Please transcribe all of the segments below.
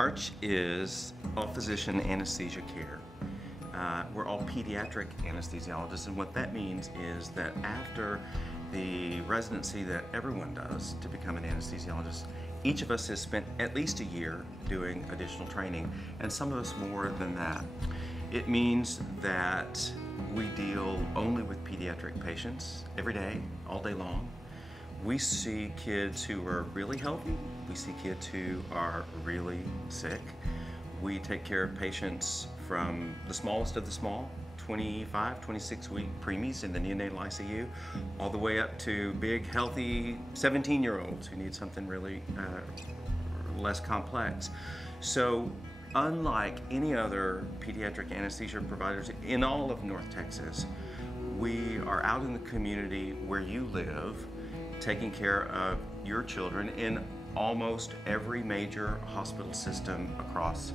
ARCH is all-physician anesthesia care. We're all pediatric anesthesiologists, and what that means is that after the residency that everyone does to become an anesthesiologist, each of us has spent at least a year doing additional training, and some of us more than that. It means that we deal only with pediatric patients every day, all day long. We see kids who are really healthy. We see kids who are really sick. We take care of patients from the smallest of the small, 25, 26-week preemies in the neonatal ICU, all the way up to big, healthy 17-year-olds who need something really less complex. So unlike any other pediatric anesthesia providers in all of North Texas, we are out in the community where you live, taking care of your children in almost every major hospital system across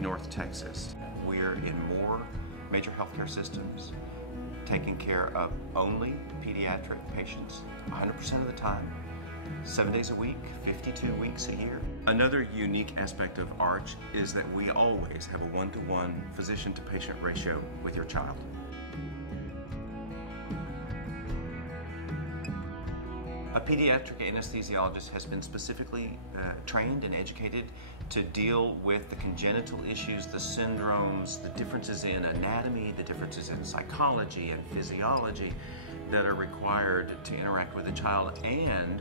North Texas. We are in more major healthcare systems, taking care of only pediatric patients 100% of the time, 7 days a week, 52 weeks a year. Another unique aspect of ARCH is that we always have a one-to-one physician-to-patient ratio with your child. A pediatric anesthesiologist has been specifically trained and educated to deal with the congenital issues, the syndromes, the differences in anatomy, the differences in psychology and physiology that are required to interact with a child. And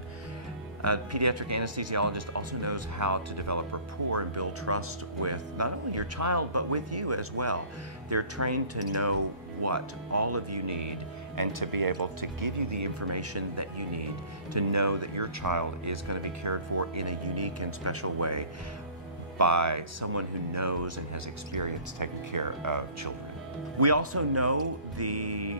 a pediatric anesthesiologist also knows how to develop rapport and build trust with not only your child, but with you as well. They're trained to know what all of you need and to be able to give you the information that you need to know that your child is going to be cared for in a unique and special way by someone who knows and has experience taking care of children. We also know the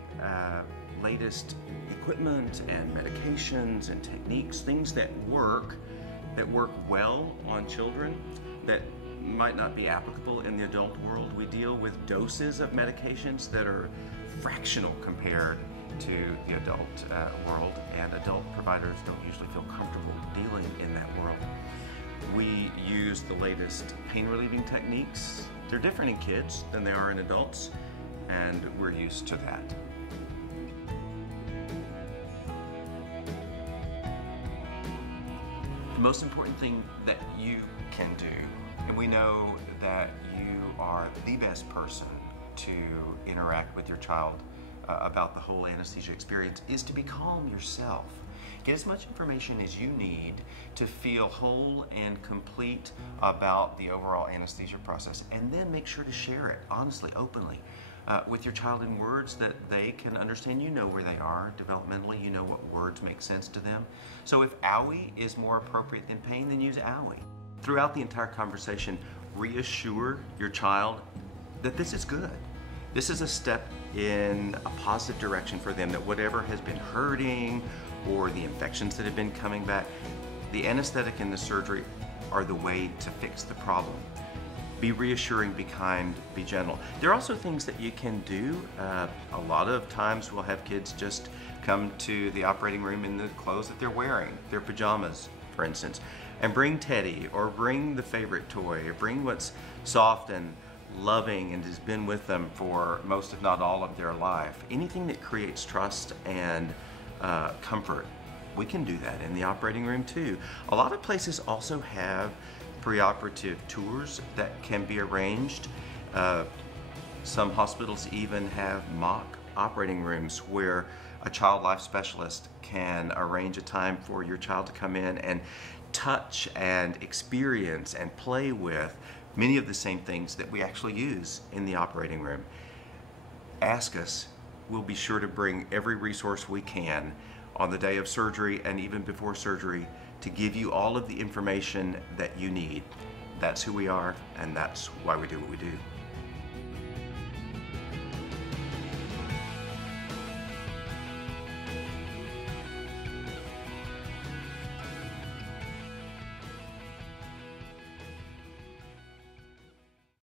latest equipment and medications and techniques, things that work well on children that might not be applicable in the adult world. We deal with doses of medications that are fractional compared to the adult world, and adult providers don't usually feel comfortable dealing in that world. We use the latest pain relieving techniques. They're different in kids than they are in adults, and we're used to that. The most important thing that you can do, and we know that you are the best person to interact with your child about the whole anesthesia experience, is to be calm yourself. Get as much information as you need to feel whole and complete about the overall anesthesia process, and then make sure to share it honestly, openly, with your child in words that they can understand. You know where they are developmentally, you know what words make sense to them. So if owie is more appropriate than pain, then use owie. Throughout the entire conversation, reassure your child that this is good. This is a step in a positive direction for them, that whatever has been hurting or the infections that have been coming back, the anesthetic and the surgery are the way to fix the problem. Be reassuring, be kind, be gentle. There are also things that you can do. A lot of times we'll have kids just come to the operating room in the clothes that they're wearing, their pajamas, for instance, and bring Teddy, or bring the favorite toy, or bring what's soft and loving and has been with them for most, if not all, of their life. Anything that creates trust and comfort, we can do that in the operating room too. A lot of places also have preoperative tours that can be arranged. Some hospitals even have mock operating rooms where a child life specialist can arrange a time for your child to come in and touch and experience and play with many of the same things that we actually use in the operating room. Ask us. We'll be sure to bring every resource we can on the day of surgery and even before surgery to give you all of the information that you need. That's who we are, and that's why we do what we do.